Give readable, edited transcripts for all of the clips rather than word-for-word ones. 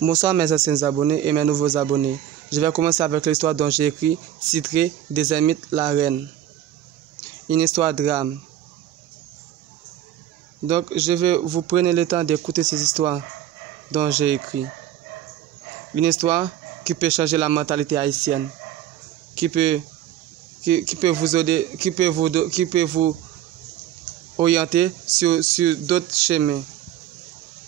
Bonsoir mes anciens abonnés et mes nouveaux abonnés. Je vais commencer avec l'histoire dont j'ai écrit, titrée Des ermites la reine. Une histoire drame. Donc je vais vous prendre le temps d'écouter ces histoires dont j'ai écrit. Une histoire qui peut changer la mentalité haïtienne, qui peut vous aider, qui peut vous orienter sur d'autres chemins,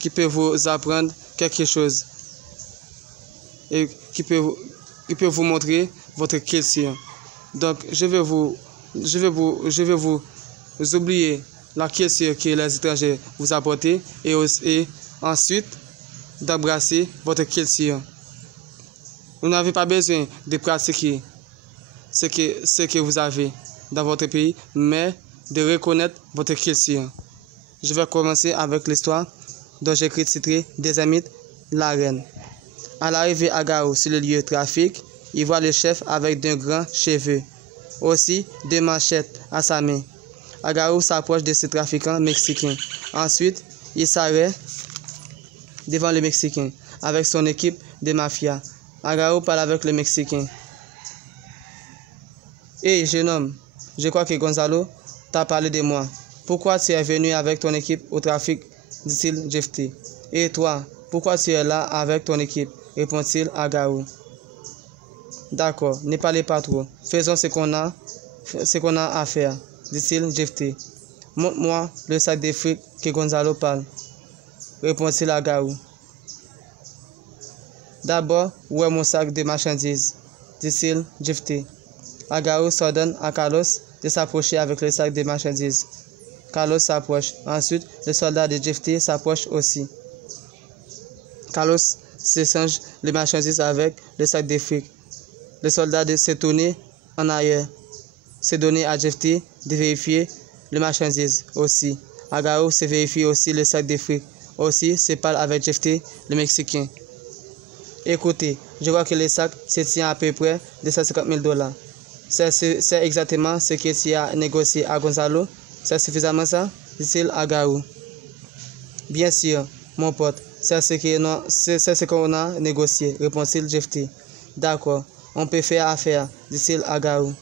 qui peut vous apprendre quelque chose et qui peut vous montrer votre culture. Donc je vais vous oublier la culture que les étrangers vous apportent et ensuite d'embrasser votre culture. Vous n'avez pas besoin de pratiquer ce que vous avez dans votre pays, mais de reconnaître votre culture. Je vais commencer avec l'histoire dont j'ai écrit titré Des ermites la reine. À l'arrivée à Gao sur le lieu de trafic, il voit le chef avec de grands cheveux, aussi deux machettes à sa main. Agao s'approche de ce trafiquant mexicain. Ensuite, il s'arrête devant le Mexicain avec son équipe de mafia. Agao parle avec le Mexicain. Hey, jeune homme, je crois que Gonzalo t'a parlé de moi. Pourquoi tu es venu avec ton équipe au trafic, dit-il Jefté. Et toi, pourquoi tu es là avec ton équipe, répond-il à Agao. D'accord, ne parlez pas trop. Faisons ce qu'on a à faire, dit-il Jefté. Montre-moi le sac de fric que Gonzalo parle, répond-il à Agao. D'abord, où est mon sac de marchandises, dit-il Jefté. Agao s'ordonne à Carlos de s'approcher avec le sac de marchandises. Carlos s'approche. Ensuite, le soldat de Jefté s'approche aussi. Carlos s'échange les marchandises avec le sac de fric. Le soldat s'est tourné en arrière, s'est donné à Jefté de vérifier les marchandises aussi. Agao se vérifie aussi le sac de fric. Aussi se parle avec Jefté, le Mexicain. Écoutez, je crois que le sac se tient à peu près de $150,000. C'est exactement ce que tu as négocié à Gonzalo. C'est suffisamment ça, dit-il à Agao. Bien sûr, mon pote, c'est ce qu'on a négocié, répond-il Jefté. D'accord, on peut faire affaire, dit-il à Agao.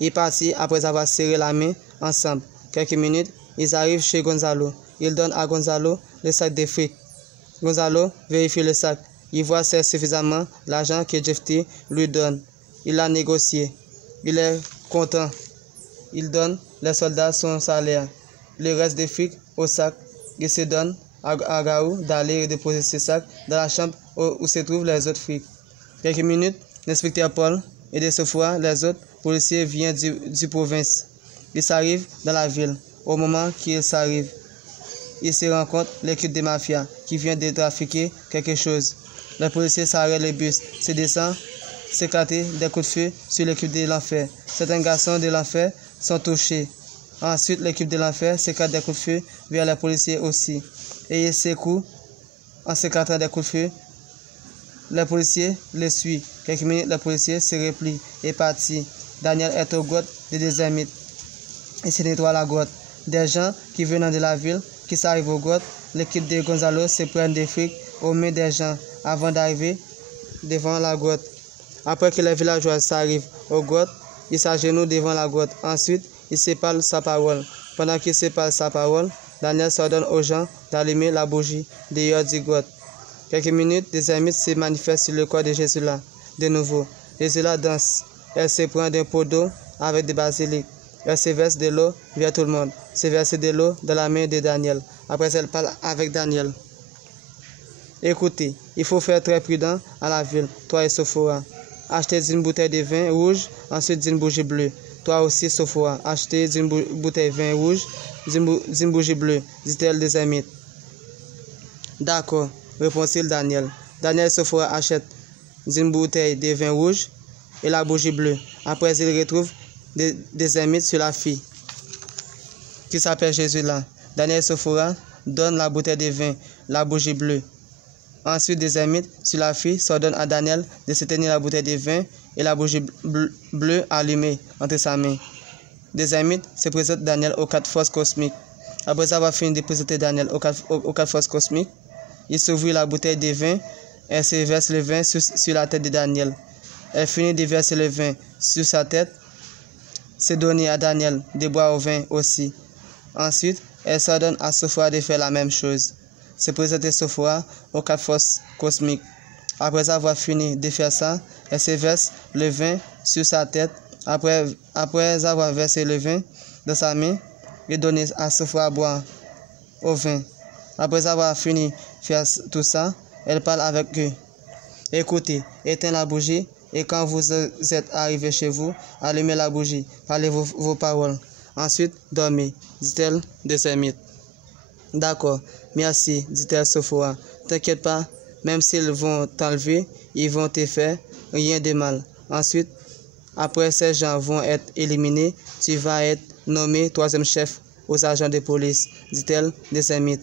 Il partit après avoir serré la main ensemble. Quelques minutes, ils arrivent chez Gonzalo. Il donne à Gonzalo le sac de fric. Gonzalo vérifie le sac. Il voit c'est suffisamment l'argent que Jefté lui donne. Il l'a négocié. Il est content. Il donne les soldats son salaire. Le reste des fric au sac. Il se donne à Agao d'aller déposer ce sac dans la chambre où se trouvent les autres fric. Quelques minutes, l'inspecteur Paul et de ce fois les autres policiers viennent du province. Ils s'arrivent dans la ville. Au moment qu'ils s'arrivent, ils se rencontrent l'équipe de mafia qui vient de trafiquer quelque chose. Les policiers s'arrêtent le bus, se descendent, s'éclatent des coups de feu sur l'équipe de l'enfer. Certains garçons de l'enfer sont touchés. Ensuite, l'équipe de l'enfer s'éclate des coups de feu vers les policiers aussi. Et ils secouent en s'éclatant des coups de feu. Les policiers les suivent. Quelques minutes, les policiers se replient et partent. Daniel est aux grottes des ermites. Il se nettoie la grotte. Des gens qui viennent de la ville, qui s'arrivent aux grottes, l'équipe de Gonzalo se prend des fric aux mains des gens avant d'arriver devant la grotte. Après que les villageois s'arrivent aux grottes, ils s'agenouillent devant la grotte. Ensuite, ils se parlent sa parole. Pendant qu'ils se parlent sa parole, Daniel s'ordonne aux gens d'allumer la bougie dehors du grotte. Quelques minutes, des ermites se manifestent sur le corps de Jésus-là. De nouveau, Jésus-là danse. Elle se prend d'un pot d'eau avec des basiliques. Elle se verse de l'eau vers tout le monde. Se verse de l'eau dans la main de Daniel. Après, elle parle avec Daniel. Écoutez, il faut faire très prudent à la ville, toi et Sophora. Achetez une bouteille de vin rouge, ensuite une bougie bleue. Toi aussi, Sophora, achetez une bouteille de vin rouge, une bougie bleue, dit-elle des ermites. D'accord, répond-il Daniel. Daniel et Sophora achètent une bouteille de vin rouge et la bougie bleue. Après, ils retrouvent des ermites sur la fille qui s'appelle Jésus-là. Daniel et Sophora donnent la bouteille de vin, la bougie bleue. Ensuite, des ermites sur la fille s'ordonnent à Daniel de se tenir la bouteille de vin et la bougie bleue allumée entre sa main. Des ermites se présentent Daniel aux quatre forces cosmiques. Après avoir fini de présenter Daniel aux quatre forces cosmiques, Il s'ouvrit la bouteille de vin et se verse le vin sur la tête de Daniel. Elle finit de verser le vin sur sa tête. C'est donné à Daniel de boire au vin aussi. Ensuite, elle s'ordonne à Sophora de faire la même chose. Se présenter Sophora aux quatre forces cosmiques. Après avoir fini de faire ça, elle se verse le vin sur sa tête. Après avoir versé le vin dans sa main, elle donne à Sophora à boire au vin. Après avoir fini de faire tout ça, elle parle avec eux. Écoutez, éteins la bougie et quand vous êtes arrivés chez vous, allumez la bougie, parlez vos paroles. Ensuite, dormez, dit-elle de ses mythes. D'accord, merci, dit-elle Sophora. T'inquiète pas, même s'ils vont t'enlever, ils vont te faire rien de mal. Ensuite, après ces gens vont être éliminés, tu vas être nommé troisième chef aux agents de police, dit-elle de ses mythes.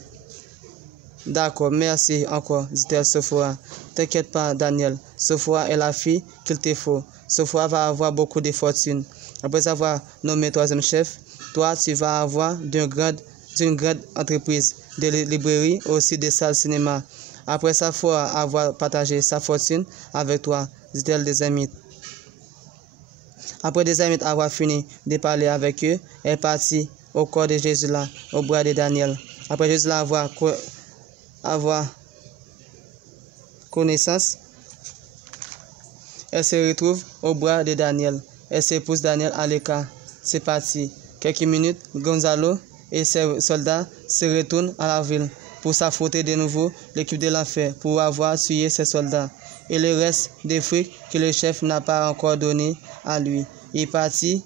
D'accord, merci encore, dit-elle Sophora. T'inquiète pas, Daniel. Sophora est la fille qu'il te faut. Sophora va avoir beaucoup de fortune. Après avoir nommé troisième chef, toi, tu vas avoir d'une grande entreprise de librairie, aussi des salles cinéma. Après ça, faut avoir partagé sa fortune avec toi, dit-elle des amis. Après des amis avoir fini de parler avec eux, elle est partie au corps de Jésus là, au bras de Daniel. Après Jésus là avoir connaissance, elle se retrouve au bras de Daniel. Elle se pousse Daniel à l'écart. C'est parti. Quelques minutes, Gonzalo et ses soldats se retournent à la ville pour s'affronter de nouveau l'équipe de l'enfer pour avoir tué ses soldats. Et le reste des fruits que le chef n'a pas encore donné à lui. Il est parti.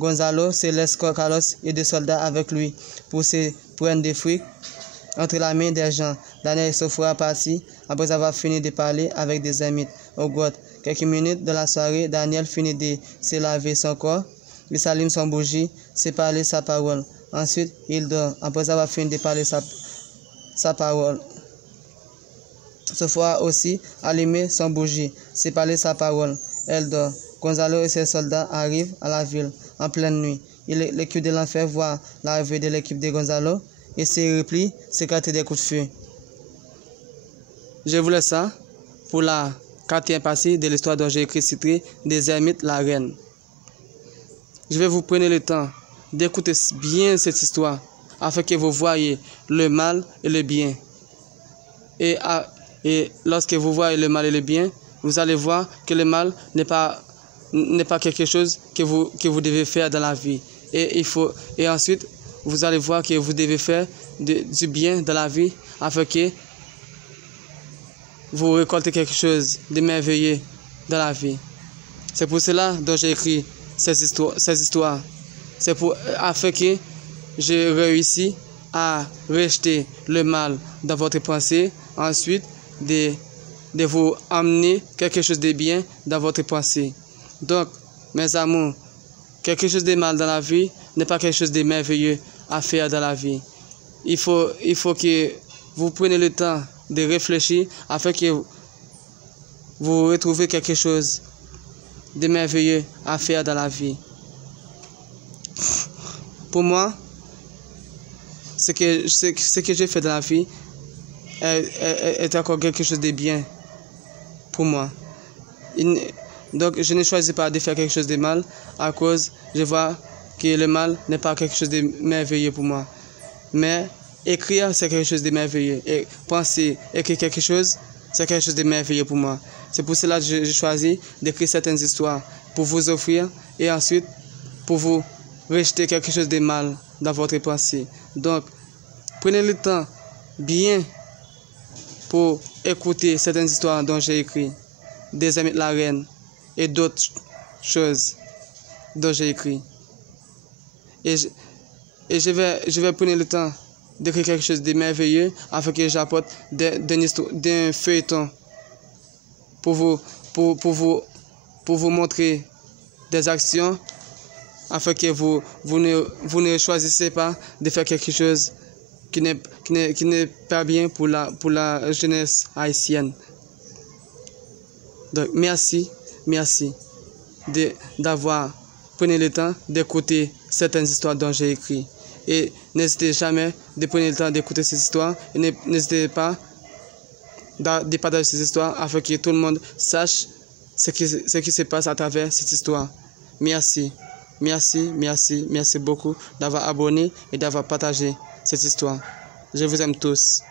Gonzalo se laisse Carlos et des soldats avec lui pour se prendre des fruits entre la main des gens. Daniel et Sophora partis après avoir fini de parler avec des amis au grotte. Quelques minutes de la soirée, Daniel finit de se laver son corps. Il s'allume son bougie, se parler sa parole. Ensuite, il dort après avoir fini de parler sa parole. Sophora aussi allumé son bougie, se parler sa parole. Elle dort. Gonzalo et ses soldats arrivent à la ville en pleine nuit. L'équipe de l'enfer voit l'arrivée de l'équipe de Gonzalo et se replie, s'écarte des coups de feu. Je vous laisse ça pour la quatrième partie de l'histoire dont j'ai écrit titré des ermites, la reine. Je vais vous prendre le temps d'écouter bien cette histoire afin que vous voyez le mal et le bien. Et lorsque vous voyez le mal et le bien, vous allez voir que le mal n'est pas quelque chose que vous devez faire dans la vie. Et ensuite, vous allez voir que vous devez faire du bien dans la vie afin que vous récoltez quelque chose de merveilleux dans la vie. C'est pour cela que j'ai écrit ces histoires. C'est afin que je réussis à rejeter le mal dans votre pensée, ensuite de vous amener quelque chose de bien dans votre pensée. Donc, mes amours, quelque chose de mal dans la vie n'est pas quelque chose de merveilleux à faire dans la vie. Il faut que vous preniez le temps de réfléchir afin que vous retrouviez quelque chose de merveilleux à faire dans la vie. Pour moi, ce que j'ai fait dans la vie est encore quelque chose de bien pour moi. Donc, je ne choisis pas de faire quelque chose de mal à cause je vois que le mal n'est pas quelque chose de merveilleux pour moi. Mais écrire, c'est quelque chose de merveilleux. Et penser, écrire quelque chose, c'est quelque chose de merveilleux pour moi. C'est pour cela que j'ai choisi d'écrire certaines histoires pour vous offrir et ensuite pour vous rejeter quelque chose de mal dans votre pensée. Donc, prenez le temps bien pour écouter certaines histoires dont j'ai écrit, des amis de la reine et d'autres choses dont j'ai écrit. Et je vais prendre le temps d'écrire quelque chose de merveilleux afin que j'apporte d'un feuilleton pour vous montrer des actions afin que vous ne choisissez pas de faire quelque chose qui n'est pas bien pour la jeunesse haïtienne. Donc, merci d'avoir pris le temps d'écouter certaines histoires dont j'ai écrit. Et n'hésitez jamais de prendre le temps d'écouter ces histoires. Et n'hésitez pas de partager cette histoire afin que tout le monde sache ce qui se passe à travers cette histoire. Merci. Merci beaucoup d'avoir abonné et d'avoir partagé cette histoire. Je vous aime tous.